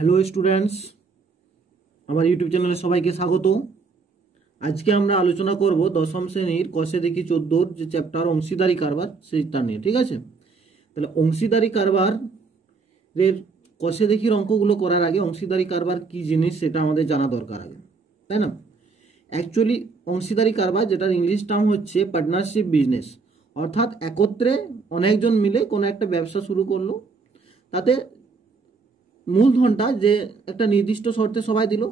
Hello students, আমার YouTube চ্যানেলে সবাইকে স্বাগত। আজকে আমরা আলোচনা করব দশম শ্রেণীর কষে দেখি 14 যে চ্যাপ্টার অংশীদারি কারবার সেইটা নিয়ে। ঠিক আছে, তাহলে অংশীদারি কারবারের কষে দেখির অঙ্কগুলো করার আগে অংশীদারি কারবার কি জিনিস সেটা আমাদের জানা দরকার আগে, তাই না? অ্যাকচুয়ালি অংশীদারি কারবার, যেটার ইংলিশ টার্ম হচ্ছে পার্টনারশিপ বিজনেস, অর্থাৎ একত্রে অনেকজন মিলে কোনো একটা ব্যবসা শুরু করলো, তাতে মূলধনটা যে একটা নির্দিষ্ট শর্তে সবাই দিল,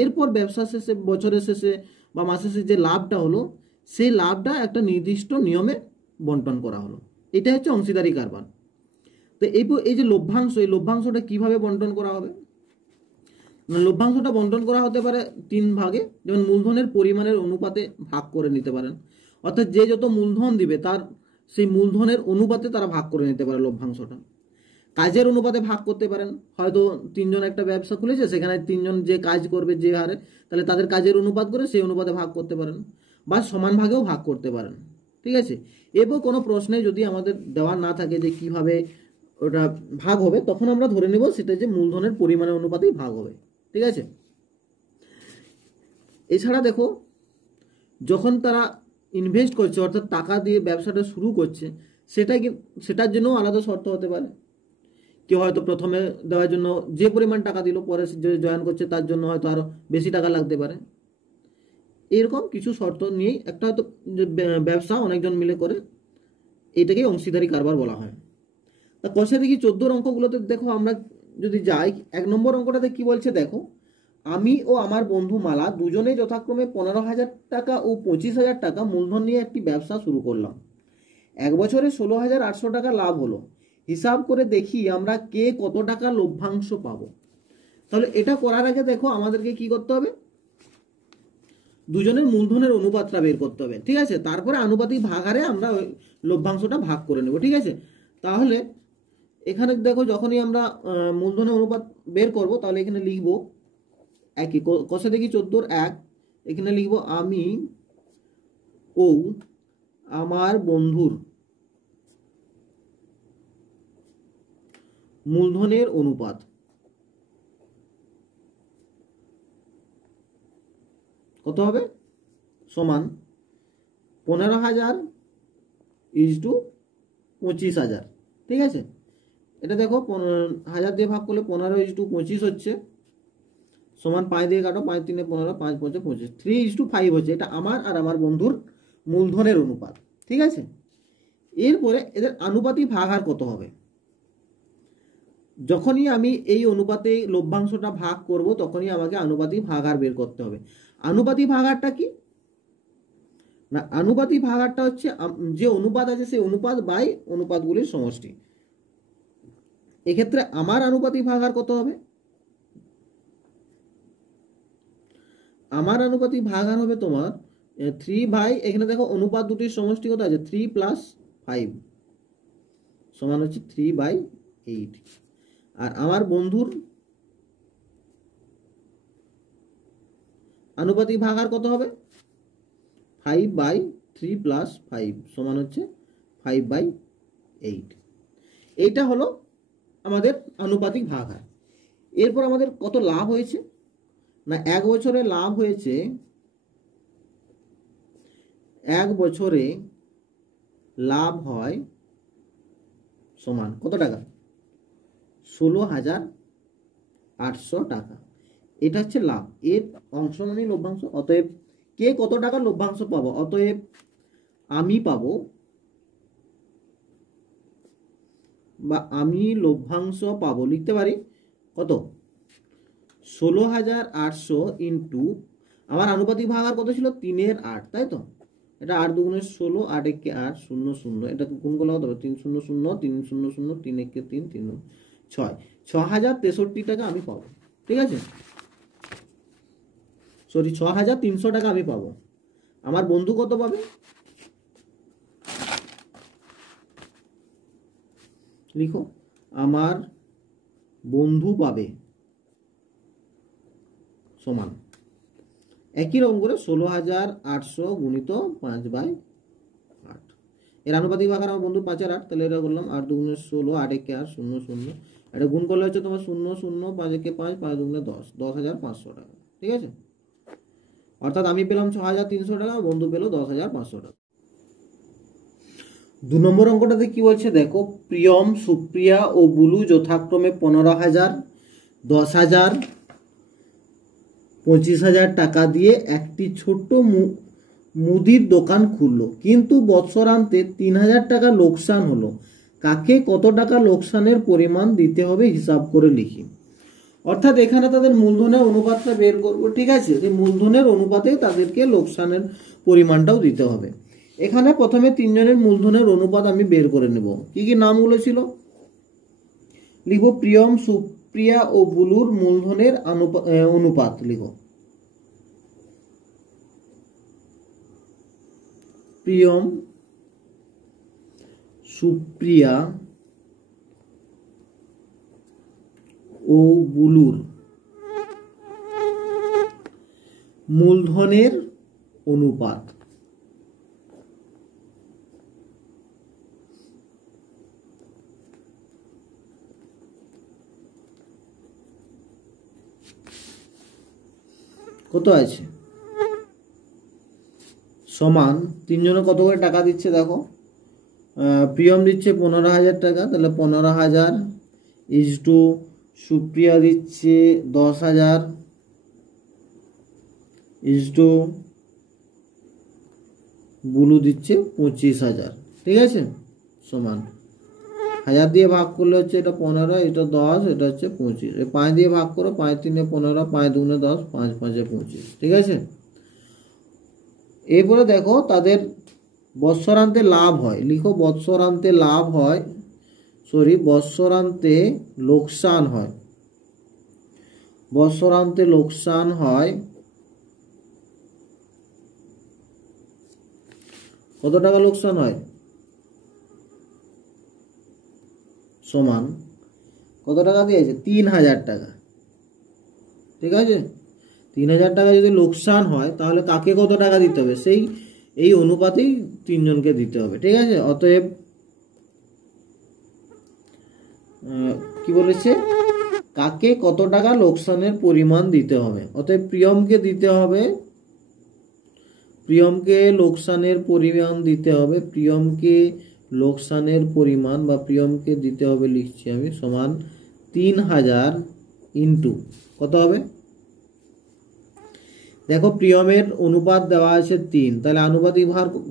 এরপর ব্যবসা শেষে বছরের শেষে বা মাসের শেষে যে লাভটা হলো সেই লাভটা একটা নির্দিষ্ট নিয়মে বন্টন করা হলো, এটা হচ্ছে অংশীদারি কারবার। তো এই যে লভ্যাংশ, এই লভ্যাংশটা কিভাবে বন্টন করা হবে? লভ্যাংশটা বন্টন করা হতে পারে তিন ভাগে। যেমন মূলধনের পরিমাণের অনুপাতে ভাগ করে নিতে পারেন, অর্থাৎ যে যত মূলধন দিবে তার সেই মূলধনের অনুপাতে তারা ভাগ করে নিতে পারে লভ্যাংশটা। কাজের অনুপাতে ভাগ করতে পারেন, হয়তো তিনজন একটা ব্যবসা খুলেছে, সেখানে তিনজন যে কাজ করবে যে হারে, তাহলে তাদের কাজের অনুপাত করে সেই অনুপাতে ভাগ করতে পারেন, বা সমান ভাগেও ভাগ করতে পারেন। ঠিক আছে, এরপর কোনো প্রশ্নে যদি আমাদের দেওয়া না থাকে যে কিভাবে ওটা ভাগ হবে, তখন আমরা ধরে নেব সেটা যে মূলধনের পরিমাণের অনুপাতেই ভাগ হবে। ঠিক আছে, এছাড়া দেখো, যখন তারা ইনভেস্ট করছে অর্থাৎ টাকা দিয়ে ব্যবসাটা শুরু করছে, সেটার জন্য আলাদা শর্ত হতে পারে। কেউ হয়তো প্রথমে দেওয়ার জন্য যে পরিমাণ টাকা দিল, পরে যে জয়েন করছে তার জন্য হয়তো আরো বেশি টাকা লাগতে পারে। এরকম কিছু শর্ত নিয়েই একটা হয়তো ব্যবসা অনেকজন মিলে করে, এটাকেই অংশীদারি কারবার বলা হয়। তা কষে দেখি 14 অঙ্কগুলোতে দেখো, আমরা যদি যাই 1 নম্বর অঙ্কটাতে কি বলছে দেখো, আমি ও আমার বন্ধু মালা দুজনেই যথাক্রমে 15,000 টাকা ও 25,000 টাকা মূলধন নিয়ে একটি ব্যবসা শুরু করলাম। 1 বছরে 16,800 টাকা লাভ হলো। হিসাব করে দেখি আমরা কে কত টাকা লভ্যাংশ পাবো। তাহলে এটা করার আগে দেখো আমাদেরকে কি করতে হবে, দুজনের মূলধনের অনুপাতটা বের করতে হবে। ঠিক আছে, তারপরে আনুপাতিক ভাগারে আমরা ওই লভ্যাংশটা ভাগ করে নেব। ঠিক আছে, তাহলে এখানে দেখো যখনই আমরা মূলধনের অনুপাত বের করব, তাহলে এখানে লিখবো একই কষে দেখি 14 1, এখানে লিখবো আমি ও আমার বন্ধুর মূলধনের অনুপাত কত হবে, সমান 15,000 ইজটু 25,000। ঠিক আছে, এটা দেখো 1000 দিয়ে ভাগ করলে 15/25 হচ্ছে, সমান 5 দিয়ে কাটো, 5 3 15, 5 5 25, 3:5 হচ্ছে। এটা আমার আর আমার বন্ধুর মূলধনের অনুপাত। ঠিক আছে, এরপরে এদের আনুপাতিক ভাগাহার কত হবে? যখনই আমি এই অনুপাতে লভ্যাংশটা ভাগ করব, তখনই আমাকে আনুপাতিক ভাগাহার বের করতে হবে। আনুপাতিক ভাগাহারটা কি না, আনুপাতিক ভাগাহারটা হচ্ছে যে অনুপাত আছে সেই অনুপাত বাই অনুপাতগুলির সমষ্টি। এক্ষেত্রে আমার আনুপাতিক ভাগাহার কত হবে? আমার আনুপাতিক ভাগাহার হবে তোমার 3 এখানে দেখো অনুপাত দুটির সমষ্টি কত আছে, 3 + 5 সমান হচ্ছে 3/8। আর আমার বন্ধুর আনুপাতিক ভাগাহার কত হবে, 5/3 + 5 সমান হচ্ছে 5/8। এইটা হলো আমাদের আনুপাতিক ভাগাহার। এরপর আমাদের কত লাভ হয়েছে না, 1 বছরে লাভ হয়েছে, 1 বছরে লাভ হয় সমান কত টাকা, 16,800 টাকা। এটা হচ্ছে লাভ, এর অংশ মানে লভ্যাংশ। অতএব কে কত টাকা লভ্যাংশ পাবো, অতএব আমি পাবো বা আমি লভ্যাংশ পাবো, লিখতে পারি কত, 16,800 ইন্টু আমার আনুপাতিক ভাগাহার কত ছিল, 3/8, তাই তো? এটা 8 2 16, 8 1 8, 0 0, এটা গুণ করলে কত হবে, 3 0 0, 3 0 0, 3 1 3, 3 6, 6,063 টাকা আমি পাবো। ঠিক আছে, সরি 6,300 টাকা আমি পাবো। আমার বন্ধু কত পাবে, লিখো আমার বন্ধু পাবে সমান একই রকম করে 16,800 গুণিত 5/8। এর আনুপাতিক ভাগ আমার বন্ধু 5 আর 8, তাহলে এটা করলাম 8 দুগুণে 16, 8 একে 8, 0 0, এটা গুণ করলে হচ্ছে তোমার 0 0, 5 একে 5, 5 দুগুণে 10, 10,500 টাকা। ঠিক আছে, অর্থাৎ আমি পেলাম 6,300 টাকা, বন্ধু পেল 10,500 টাকা। 2 নম্বর অঙ্কটাতে কি বলছে দেখো, প্রিয়ম, সুপ্রিয়া ও বুলু যথাক্রমে 15,000, 10,000, 25,000 টাকা দিয়ে একটি ছোট্ট মুদির দোকান খুললো, কিন্তু বৎসরান্তে 3,000 টাকা লোকসান হলো। কাকে কত টাকা লোকসানের পরিমাণ দিতে হবে হিসাব করে লিখি। অর্থাৎ এখানে তাদের মূলধনের অনুপাতটা বের করব। ঠিক আছে, যে মূলধনের অনুপাতে তাদেরকে লোকসানের পরিমাণটাও দিতে হবে। এখানে প্রথমে তিনজনের মূলধনের অনুপাত আমি বের করে নেব। কি কি নামগুলো ছিল লিখো, প্রিয়ম, সুপ্রিয়া ও বুলুর মূলধনের অনুপাত লিখো। প্রিয়ম, সুপ্রিয়া ও বুলুর মূলধনের অনুপাত। কত আছে? সমান তিনজনে কত করে টাকা দিচ্ছে দেখো, প্রিয়ম দিচ্ছে 15,000 টাকা, তাহলে 15,000 ইজ টু সুপ্রিয়া দিচ্ছে 10,000 ইজ টু বুলু দিচ্ছে 25,000। ঠিক আছে, সমান 1000 দিয়ে ভাগ করলে হচ্ছে এটা 15, এটা 10, এটা হচ্ছে 25। 5 দিয়ে ভাগ করো, 5 3 15, 5 2 10, 5 5 25। ঠিক আছে, এরপরে দেখো তাদের বৎসরান্তে লাভ হয়, লিখো বৎসরান্তে লাভ হয়, বৎসরান্তে লোকসান হয়। বৎসরান্তে লোকসান হয় কত টাকা লোকসান হয়? সমান কত টাকা দিয়েছে? 3,000 টাকা। ঠিক আছে, 3,000 টাকা যদি লোকসান হয় তাহলে কাকে কত টাকা দিতে হবে? সেই এই অনুপাতেই তিনজনকে দিতে হবে। ঠিক আছে, অতএব কি বলেছে, কাকে কত টাকা লোকসানের পরিমাণ দিতে হবে। অতএব প্রিয়মকে দিতে হবে, প্রিয়মকে লোকসানের পরিমাণ দিতে হবে, প্রিয়মকে লোকসানের পরিমাণ বা প্রিয়মকে দিতে হবে লিখছি আমি, সমান 3,000 ইন্টু কত হবে দেখো, প্রিয়মের অনুপাত দেওয়া আছে 3, তাহলে আনুপাতিক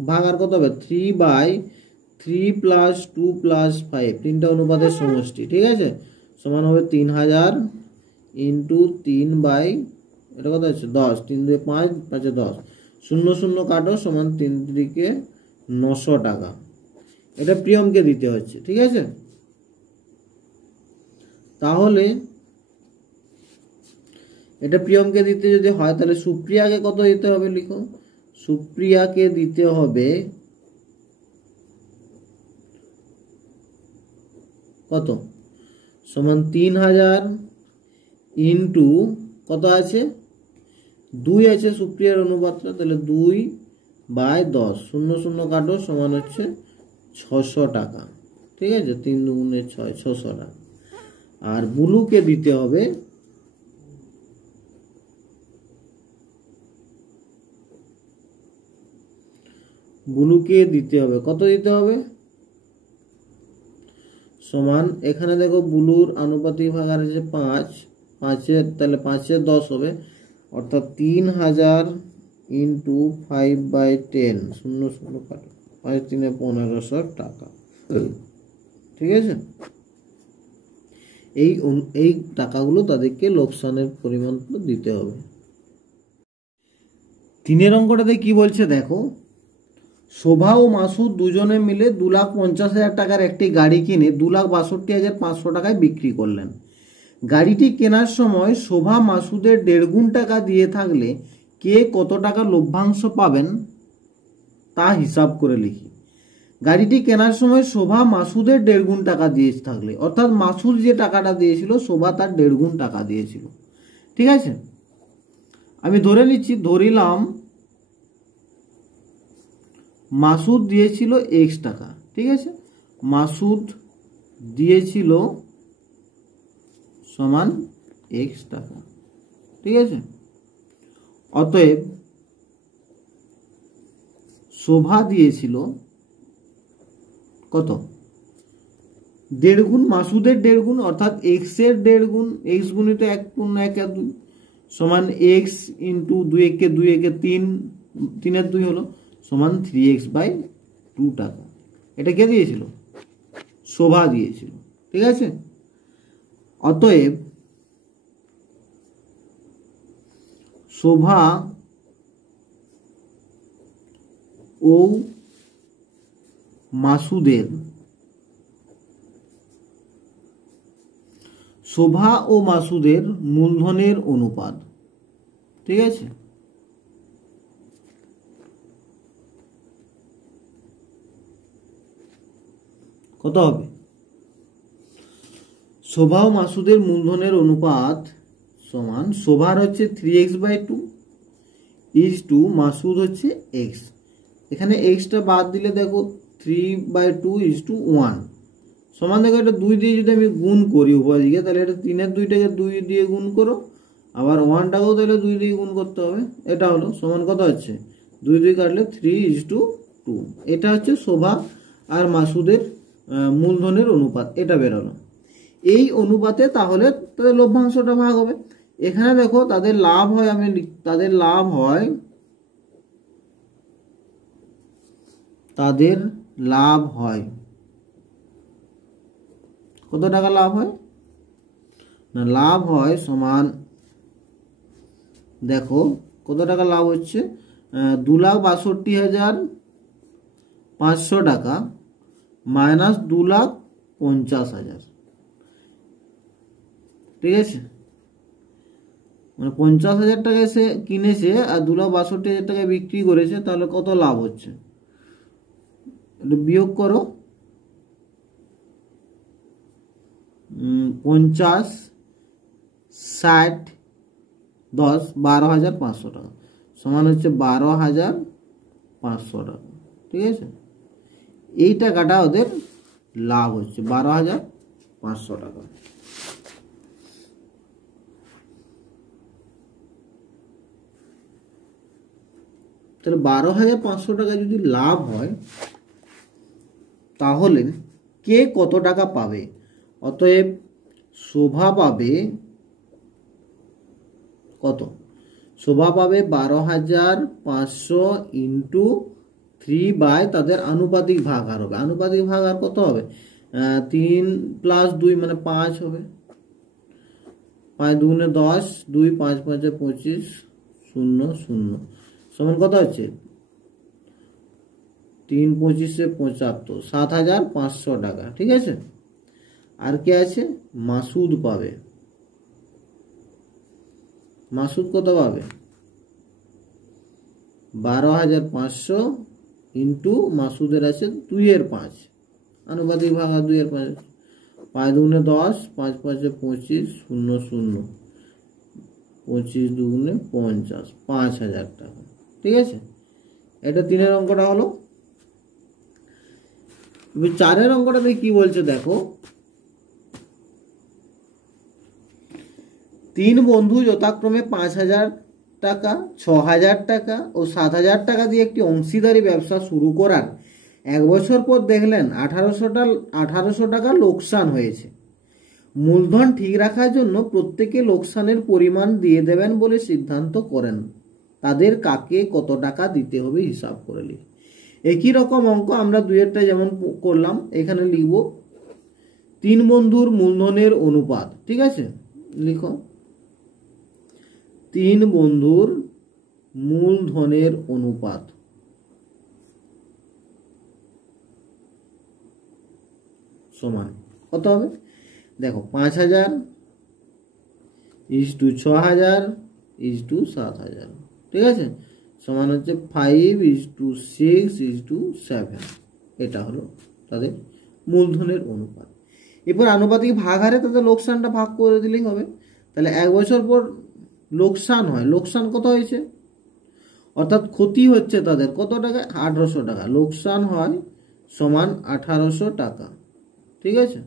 ভাগ আর কত হবে? 3/3 + 2 + 5, তিনটা অনুপাতের সমষ্টি। ঠিক আছে, সমান হবে 3,000 ইন্টু 3 এটা কত হচ্ছে 10, 3 2 5, 5 10, 0 0 কাটো, সমান 3 3 900 টাকা। এটা প্রিয়মকে দিতে হচ্ছে। ঠিক আছে, তাহলে এটা প্রিয়মকে দিতে যদি হয় তাহলে সুপ্রিয়াকে কত দিতে হবে লিখো, সুপ্রিয়াকে দিতে হবে কত? সমান 3,000 ইন্টু কত আছে? 2 আছে সুপ্রিয়ার অনুপাতটা, তাহলে 2/10, 0 0 কাটো, সমান হচ্ছে 600 টাকা। ঠিক আছে, 3 2 6, 600 টাকা। আর বুলুকে দিতে হবে কত দিতে হবে? সমান এখানে দেখো বুলুর আনুপাতিক ভাগ আছে 5, 5 তাহলে 5 10 হবে, অর্থাৎ 3,000 ইন্টু 5/10, 0 0 কাটো, 5 3 1500 টাকা। ঠিক আছে, এই টাকাগুলো তাদেরকে লোকসানের পরিমাণ দিতে হবে। 3 অঙ্কটাতে কি বলছে দেখো, শোভা ও মাসুদ দুজনে মিলে 2,50,000 টাকার একটি গাড়ি কিনে 2,62,500 টাকায় বিক্রি করলেন। গাড়িটি কেনার সময় শোভা মাসুদের 1.5 গুণ টাকা দিয়ে থাকলে কে কত টাকা লভ্যাংশ পাবেন তা হিসাব করে লিখি। গাড়িটি কেনার সময় শোভা মাসুদের 1.5 গুণ টাকা দিয়ে থাকলে, অর্থাৎ মাসুদ যে টাকাটা দিয়েছিল শোভা তার 1.5 গুণ টাকা দিয়েছিল। ঠিক আছে, আমি ধরে নিচ্ছি, ধরিলাম মাসুদ দিয়েছিল x টাকা, ঠিক আছে, মাসুদ দিয়েছিল সমান x টাকা, ঠিক আছে। অতএব শোভা দিয়েছিল কত, 1.5 গুণ মাসুদের 1.5 গুণ, অর্থাৎ x এর 1.5 গুণ, x গুণিত 1 পূর্ণ 1 আর 2 সমান x ইন্টু 2 একে 2 একে 3, 3 এর 2 হলো সমান 3x/2 টাকা। এটা কে দিয়েছিল, শোভা দিয়েছিল, ঠিক আছে। অতএব শোভা ও মাসুদের মূলধনের অনুপাত, ঠিক আছে। কত হবে, শোভা ও মাসুদের মূলধনের অনুপাত সমান, শোভার হচ্ছে 3x/2 ইজ টু মাসুদ হচ্ছে x। এখানে xটা বাদ দিলে দেখো 3/2 ইজ টু 1 সমান, দেখো এটা 2 দিয়ে যদি আমি গুণ করি উভয় দিকে, তাহলে এটা 3 এর 2টাকে 2 দিয়ে গুণ করো, আবার 1টাকেও তাহলে 2 দিয়ে গুণ করতে হবে। এটা হলো সমান কত হচ্ছে, 2 2 কাটলে 3:2। এটা হচ্ছে শোভা আর মাসুদের মূলধনের অনুপাত, এটা বেরোলো। এই অনুপাতে তাহলে তাদের লভ্যাংশটা ভাগ হবে। এখানে দেখো তাদের লাভ হয়, তাদের লাভ হয় কত টাকা লাভ হয় না, লাভ হয় সমান, দেখো কত টাকা লাভ হচ্ছে, 2,62,500 টাকা মাইনাস 2,50,000, ঠিক আছে। মানে 50,000 টাকায় সে কিনেছে আর 2,62,000 টাকায় বিক্রি করেছে, তাহলে কত লাভ হচ্ছে, একটু বিয়োগ করো, 50, 60, 10, 12,500 টাকা সমান হচ্ছে 12,500 টাকা, ঠিক আছে। এই টাকাটা ওদের লাভ হচ্ছে 12,500 টাকা। তাহলে 12,500 টাকা যদি লাভ হয়, তাহলে কে কত টাকা পাবে? অতএব শোভা পাবে কত, শোভা পাবে 12,500 ইন্টু 3 বাই তাদের আনুপাতিক ভাগ আর হবে, আনুপাতিক ভাগ আর কত হবে, 3 + 2 মানে 5 হবে, 5 2 10, 2 5 5 25, 0 0 সমান কত হচ্ছে, 3 25 75, 7,500 টাকা, ঠিক আছে। আর কে আছে, মাসুদ পাবে, মাসুদ কত পাবে, 12,500 ইন্টু মাসুদের আছে 2 এর 5 আনুপাতিক ভাগ আর 2 এর 5, 5 2 10, 5 5 25, 0 0 25 2 50, 5,000 টাকা, ঠিক আছে। এটা 3 অঙ্কটা হলো। 4 অঙ্কটাতে কি বলছে দেখো, 3 বন্ধু যথাক্রমে 5,000 টাকা, 6,000 টাকা ও 7,000 টাকা দিয়ে একটি অংশীদারি ব্যবসা শুরু করার 1 বছর পর দেখলেন 1800 টাকা লোকসান হয়েছে। মূলধন ঠিক রাখার জন্য প্রত্যেকে লোকসানের পরিমাণ দিয়ে দেবেন বলে সিদ্ধান্ত করেন। তাদের কাকে কত টাকা দিতে হবে হিসাব করে লিখ। একই রকম অঙ্ক আমরা দুইয়েরটা যেমন করলাম এখানে লিখব, 3 বন্ধুর মূলধনের অনুপাত, ঠিক আছে। লিখো 3 বন্ধুর মূলধনের অনুপাত সমান কত হবে, দেখো 5,000 = 6,000 = 7,000, ঠিক আছে, সমান হচ্ছে 5:6:7। এটা হলো তাদের মূলধনের অনুপাত। এরপর আনুপাতিক ভাগ হারে তাদের লোকসানটা ভাগ করে দিলেই হবে। তাহলে 1 বছর পর লোকসান হয়, লোকসান কত হয়েছে, অর্থাৎ ক্ষতি হচ্ছে তাদের কত টাকা, 1800 টাকা, লোকসান হয় সমান 1800 টাকা। ঠিক আছে,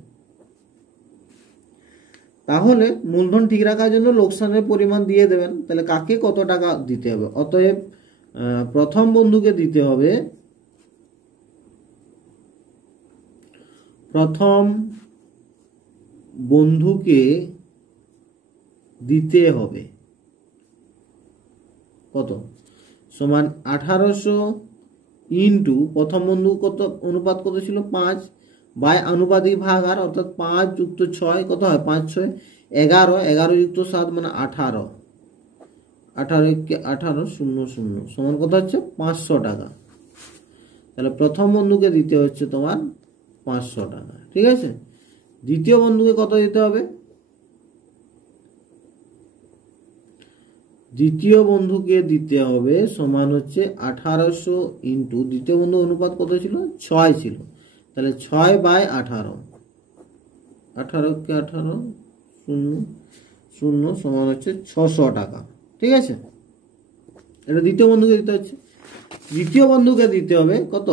তাহলে মূলধন ঠিক রাখার জন্য লোকসানের পরিমাণ দিয়ে দেবেন। তাহলে কাকে কত টাকা দিতে হবে? অতএব প্রথম বন্ধুকে দিতে হবে, প্রথম বন্ধুকে দিতে হবে কত, সমান 1800 ইন্টু প্রথম বন্ধু কত অনুপাত কত ছিল 5 বাই আনুপাতিক ভাগ আর, অর্থাৎ 5 যুক্ত 6 কত হয়, 5 6 11, 11 যুক্ত 7 মানে 18, 18 কে 18 0 0 সমান কত হচ্ছে 500 টাকা। তাহলে প্রথম বন্ধুকে দিতে হচ্ছে তোমার 500 টাকা। ঠিক আছে, দ্বিতীয় বন্ধুকে কত দিতে হবে? দ্বিতীয় বন্ধুকে দিতে হবে সমান হচ্ছে 1800 ইন্টু দ্বিতীয় বন্ধু অনুপাত কত ছিল, 6 ছিল, তাহলে 6 বাই 18, 18 কে 18 0 0 সমান হচ্ছে 600 টাকা। ঠিক আছে, এটা দ্বিতীয় বন্ধুকে দিতে হচ্ছে। তৃতীয় বন্ধুকে দিতে হবে কত,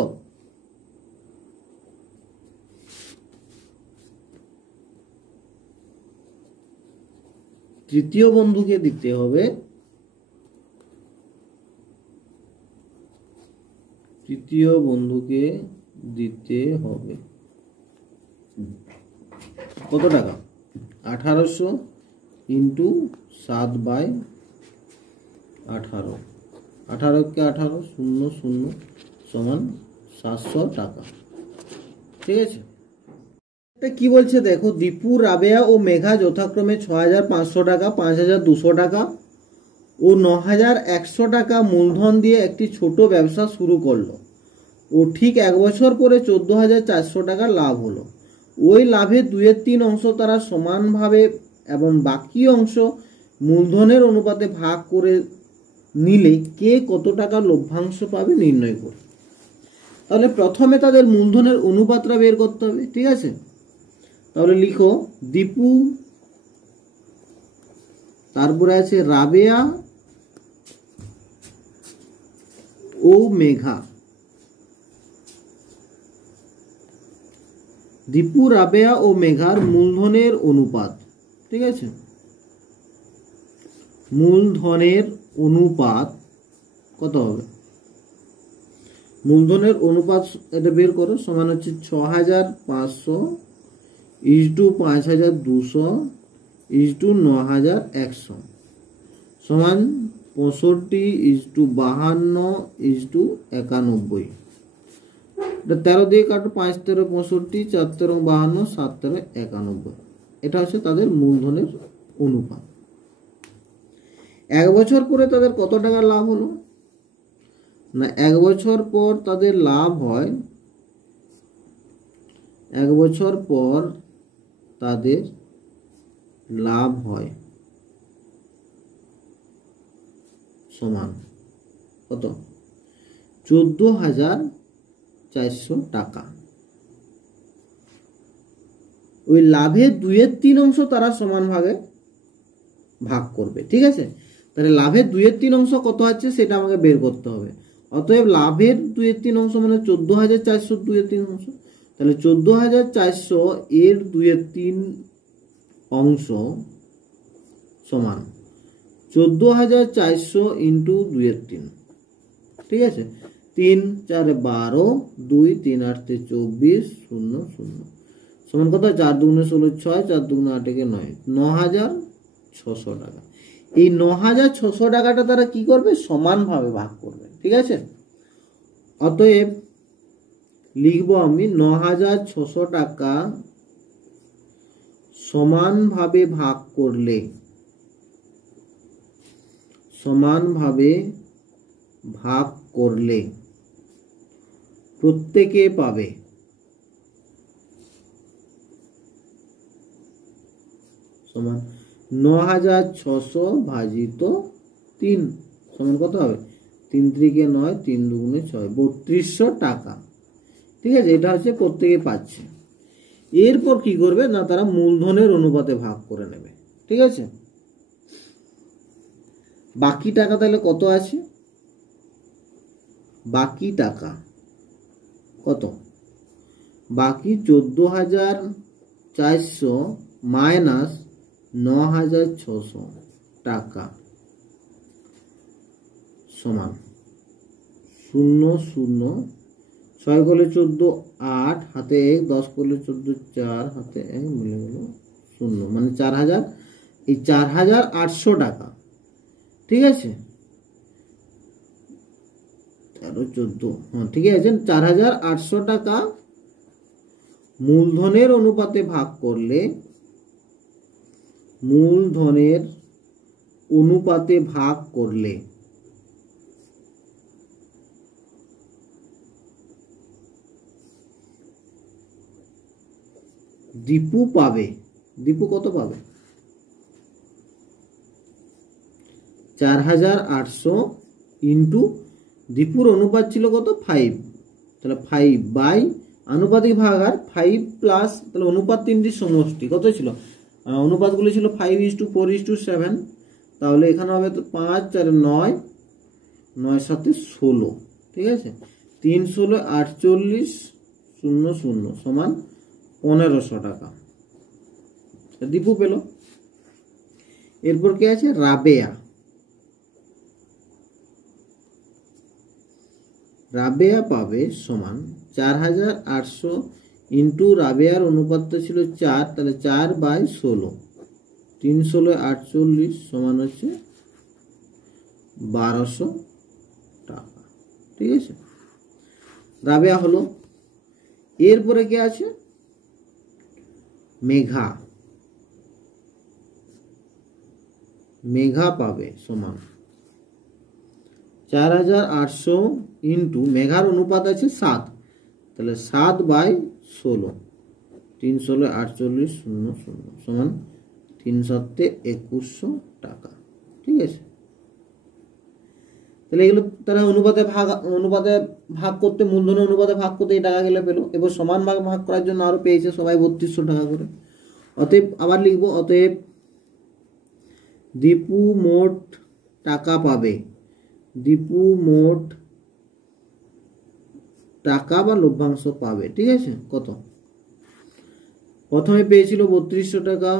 তৃতীয় বন্ধুকে দিতে হবে, তৃতীয় বন্ধুকে দিতে হবে কত টাকা, 1800 ইন্টু 7 বাই 18, 18 কে 18 0 0 সমান 700 টাকা। ঠিক আছে, এটা কি বলছে দেখো, দীপু, রাবেয়া ও মেঘা যথাক্রমে 6500 টাকা, 5200 টাকা ও 9100 টাকা মূলধন দিয়ে একটি ছোট ব্যবসা শুরু করলো ও ঠিক 1 বছর পরে 14400 টাকা লাভ হলো। ওই লাভে 2/3 অংশ তারা সমানভাবে এবং বাকি অংশ মূলধনের অনুপাতে ভাগ করে নিলে কে কত টাকা লভ্যাংশ পাবে নির্ণয় করে। তাহলে প্রথমে তাদের মূলধনের অনুপাতটা বের করতে হবে। ঠিক আছে, তাহলে লিখো দীপু, তারপরে আছে রাবেয়া ও মেঘা। দীপু, রাবেয়া ও মেঘার মূলধনের অনুপাত। ঠিক আছে, মূলধনের অনুপাত কত হবে, মূলধনের অনুপাত এটা বের করো, সমান হচ্ছে 6500 ইজটু 5200 ইজটু 9100 সমান 65 ইজটু 52 ইজটু 91। এটা 13 দিয়ে কাটো, 5 13 65, 4 13 52, 7 13 91। এটা হচ্ছে তাদের মূলধনের অনুপাত। 1 বছর পরে তাদের কত টাকা লাভ হলো না, 1 বছর পর তাদের লাভ হয়, 1 বছর পর তাদের লাভ হয় সমান কত, 14400 টাকা। ওই লাভের 2/3 অংশ তারা সমান ভাগে ভাগ করবে। ঠিক আছে, তাহলে লাভের 2/3 অংশ কত আছে সেটা আমাকে বের করতে হবে। অতএব লাভের 2/3 অংশ মানে 14400 2/3 অংশ, তাহলে 14400 এর 2/3 অংশ সমান 14400 ইন্টু 2/3। ঠিক আছে, 3 4 12, 2 3 8 24 0 0 সমান কত, 4 2 16 6, 4 2 8 9, 9600 টাকা। এই 9600 টাকাটা তারা কি করবে, সমানভাবে ভাগ করবে। ঠিক আছে, অতএব লিখবো আমি 9600 টাকা সমানভাবে ভাগ করলে, সমানভাবে ভাগ করলে প্রত্যেকে পাবে সমান 9600 ভাজিত 3 সমান কত হবে, 3 3 9, 3 2 6, 3200 টাকা। ঠিক আছে, এটা হচ্ছে প্রত্যেকে পাচ্ছে। এরপর কি করবে না, তারা মূলধনের অনুপাতে ভাগ করে নেবে। ঠিক আছে, বাকি টাকা তাহলে কত আছে, বাকি টাকা কত? বাকি 14,400 মাইনাস 9,600 টাকা সমান 0 0 6 করলে 14 8 হাতে 1 10 করলে 14 4 হাতে 1 মিলে গেল 0 মানে 4,000 এই 4,800 টাকা ঠিক আছে 14 হ্যাঁ ঠিক আছে 4,800 টাকা মূলধনের অনুপাতে ভাগ করলে মূলধনের অনুপাতে ভাগ করলে দীপু পাবে দীপু কত পাবে 4,800 ইন্টু দীপুর অনুপাত ছিল কত 5 তাহলে 5 বাই আনুপাতিক ভাগ আর 5 প্লাস তাহলে অনুপাত তিনটির সমষ্টি কত ছিল অনুপাতগুলো ছিল 5:4:7 তাহলে এখানে হবে তো 5 4 9 9 7 16 ঠিক আছে 3 16 48 0 0 সমান 1,500 টাকা দীপু পেল এরপর কি আছে রাবেয়া রাবেয়া পাবে সমান 4,800 ইন্টু রাবেয়ার অনুপাতটা ছিল 4 তাহলে 4/16 3 16 48 সমান হচ্ছে 1,200 টাকা ঠিক আছে রাবেয়া হলো এরপরে কি আছে মেঘা মেঘা পাবে সমান 4,800 ইন্টু মেঘার অনুপাত আছে 7 তাহলে 7/16 3 16 48 0 0 সমান 3 7 2100 টাকা ঠিক আছে তাহলে এগুলো তারা অনুপাতে ভাগ করতে মূলধনের অনুপাতে ভাগ করতে এই টাকাগুলো পেলো এবার সমান ভাগ ভাগ করার জন্য আরো পেয়েছে সবাই 3200 টাকা করে অতএব আবার লিখবো অতএব দীপু মোট টাকা পাবে দীপু মোট টাকা বা লভ্যাংশ পাবে ঠিক আছে কত প্রথমে পেয়েছিল 3200 টাকা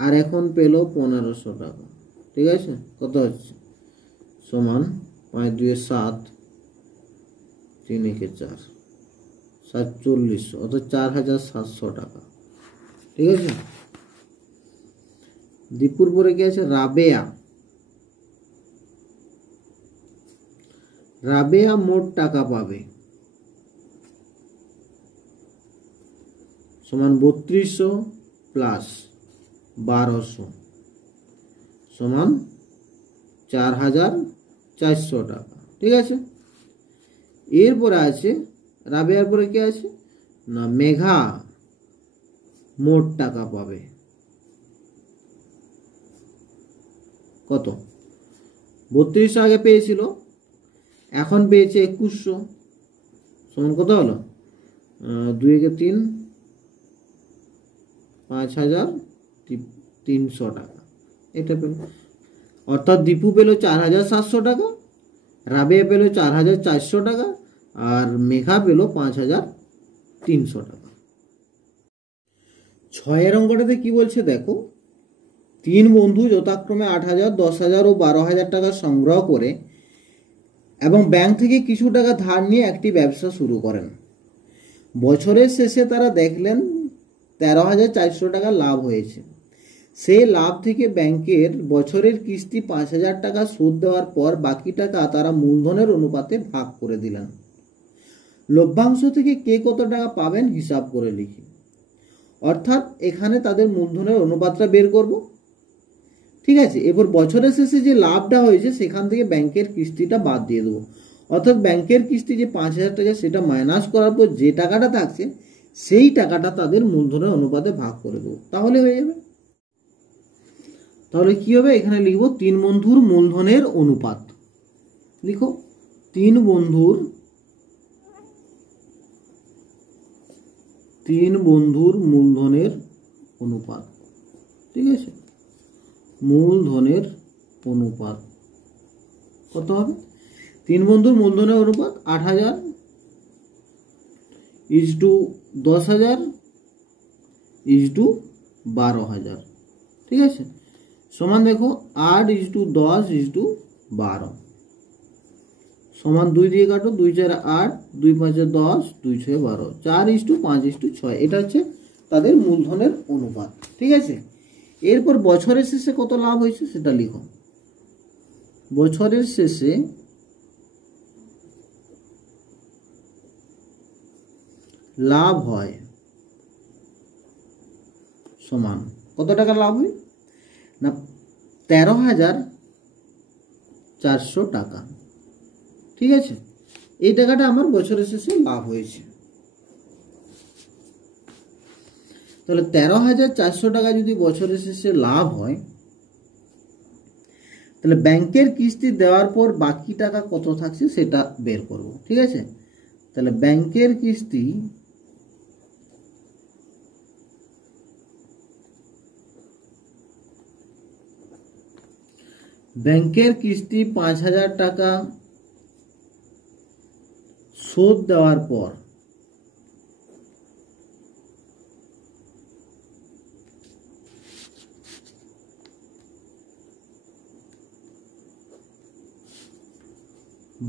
আর এখন পেল 1,500 টাকা ঠিক আছে কত হচ্ছে সমান 5 2 7 3 1 4 4700 অর্থাৎ 4,700 টাকা ঠিক আছে দীপুর পরে কি আছে রাবেয়া রাবেয়া মোট টাকা পাবে সমান 3200 প্লাস 1200 সমান 4,400 টাকা ঠিক আছে এরপরে আছে রাবেয়ার পরে কি আছে না মেঘা মোট টাকা পাবে কত 3200 আগে পেয়েছিল এখন পেয়েছে 2100 সমান কত হলো 2 × 3 5,300 টাকা এটা পেল অর্থাৎ দীপু পেল 4,700 টাকা রাবেয়া পেল 4,400 টাকা আর মেঘা পেল 5,300 টাকা 6 অঙ্কটাতে কি বলছে দেখো 3 বন্ধু যথাক্রমে 8,000 10,000 ও 12,000 টাকা সংগ্রহ করে এবং ব্যাংক থেকে কিছু টাকা ধার নিয়ে একটি ব্যবসা শুরু করেন বছরের শেষে তারা দেখলেন 13,400 টাকা লাভ হয়েছে সেই লাভ থেকে ব্যাংকের বছরের কিস্তি 5,000 টাকা সুদ দেওয়ার পর বাকি টাকা তারা মূলধনের অনুপাতে ভাগ করে দিলেন লভ্যাংশ থেকে কে কত টাকা পাবেন হিসাব করে লিখি অর্থাৎ এখানে তাদের মূলধনের অনুপাতটা বের করব ঠিক আছে এবার বছরের শেষে যে লাভটা হয়েছে সেখান থেকে ব্যাংকের কিস্তিটা বাদ দিয়ে দেবো অর্থাৎ ব্যাংকের কিস্তি যে 5,000 টাকা সেটা মাইনাস করার পর যে টাকাটা থাকছে সেই টাকাটা তাদের মূলধনের অনুপাতে ভাগ করে দেবো তাহলে হয়ে যাবে তাহলে কি হবে এখানে লিখবো 3 বন্ধুর মূলধনের অনুপাত লিখো 3 বন্ধুর মূলধনের অনুপাত ঠিক আছে মূলধনের অনুপাত কত হবে তিন বন্ধুর মূলধনের অনুপাত 8,000 = 10,000 = 12,000। ঠিক আছে, সমান দেখো 8 = 10 = 12 সমান 2 দিয়ে কাটো, 2 4 8, 2 5 10, 2 6 12, 4 = 5 = 6। এটা হচ্ছে তাদের মূলধনের অনুপাত। ঠিক আছে, এরপর বছরের শেষে কত লাভ হয়েছে সেটা লিখো। বছরের শেষে লাভ হয় সমান কত টাকা লাভ হয় না 13,400 টাকা। ঠিক আছে, এই টাকাটা আমার বছরের শেষে লাভ হয়েছে। তাহলে 13,400 টাকা যদি বছরের শেষে লাভ হয়, তাহলে ব্যাংকের কিস্তি দেওয়ার পর বাকি টাকা কত থাকছে সেটা বের করব। ঠিক আছে, তাহলে ব্যাংকের কিস্তি ব্যাংকের কিস্তি 5,000 টাকা শোধ দেওয়ার পর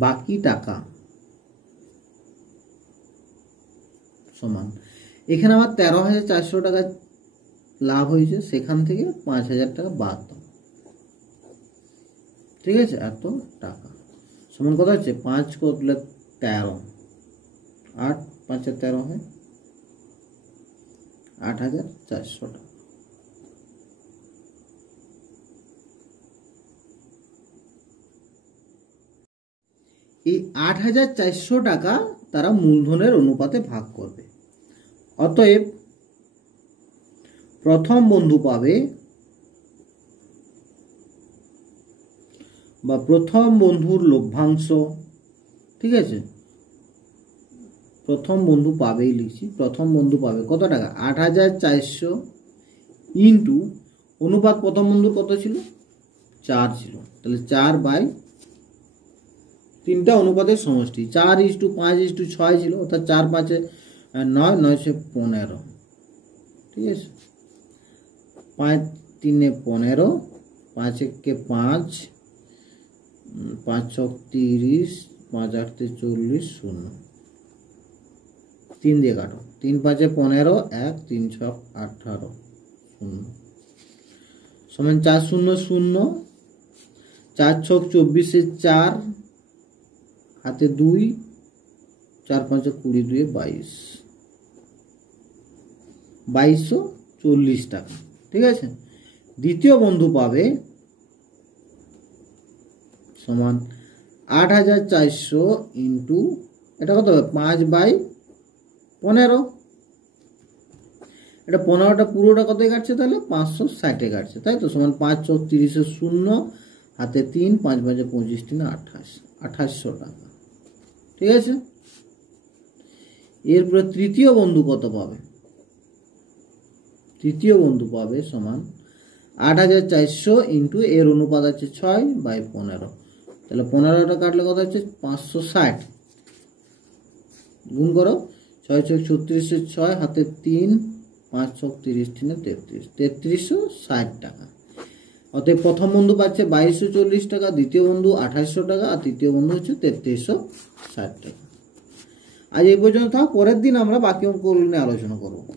বাকি টাকা সমান, এখানে আমার 13,400 টাকা লাভ হয়েছে, সেখান থেকে 5,000 টাকা বাদ দাও। ঠিক আছে, এত টাকা সমান কত হচ্ছে 5 করলে 13, 8 5 13 হয় 8,400 টাকা। এই 8,400 টাকা তারা মূলধনের অনুপাতে ভাগ করবে। অতএব প্রথম বন্ধু পাবে বা প্রথম বন্ধুর লভ্যাংশ, ঠিক আছে, প্রথম বন্ধু পাবেই লিখছি, প্রথম বন্ধু পাবে কত টাকা 8,400 ইন্টু অনুপাত প্রথম বন্ধুর কত ছিল 4 ছিল, তাহলে 4/3টা অনুপাতের সমষ্টি। 4 = 5 = 6 ছিল, অর্থাৎ 4 5 9, 9 15। ঠিক আছে, 5 3 15, 5 1 5, 5 6 30, 5 8 40, 0 3 দিয়ে কাটো, 3 5 15, 1 3 6 18, 0 সমান 4 0 0, 4 6 24, 4 হাতে 2, 4 5 20, 2 22, 2240 টাকা। ঠিক আছে, দ্বিতীয় বন্ধু পাবে সমান 8,400 ইন্টু এটা কত হবে 5/15, এটা 15টা পুরোটা কত কাটছে তাহলে 560 কাটছে, তাই তো, সমান 5 4 30, 0 হাতে 3, 5 5 25, 3 28, 2800 টাকা। ঠিক আছে, এরপরে তৃতীয় বন্ধু কত পাবে, তৃতীয় বন্ধু পাবে সমান 8,400 ইন্টু এর অনুপাত আছে 6/15, তাহলে 15টা কাটলে কত হচ্ছে 560, গুণ করো 6 6 36, 6 হাতে 3, 5 6 30, 3 33, 3360 টাকা। অতএব প্রথম বন্ধু পাচ্ছে 2240 টাকা, দ্বিতীয় বন্ধু 2800 টাকা, আর তৃতীয় বন্ধু হচ্ছে 3360 টাকা। আজ এই পর্যন্ত থাক, পরের দিন আমরা বাকি অঙ্কগুলো নিয়ে আলোচনা করব।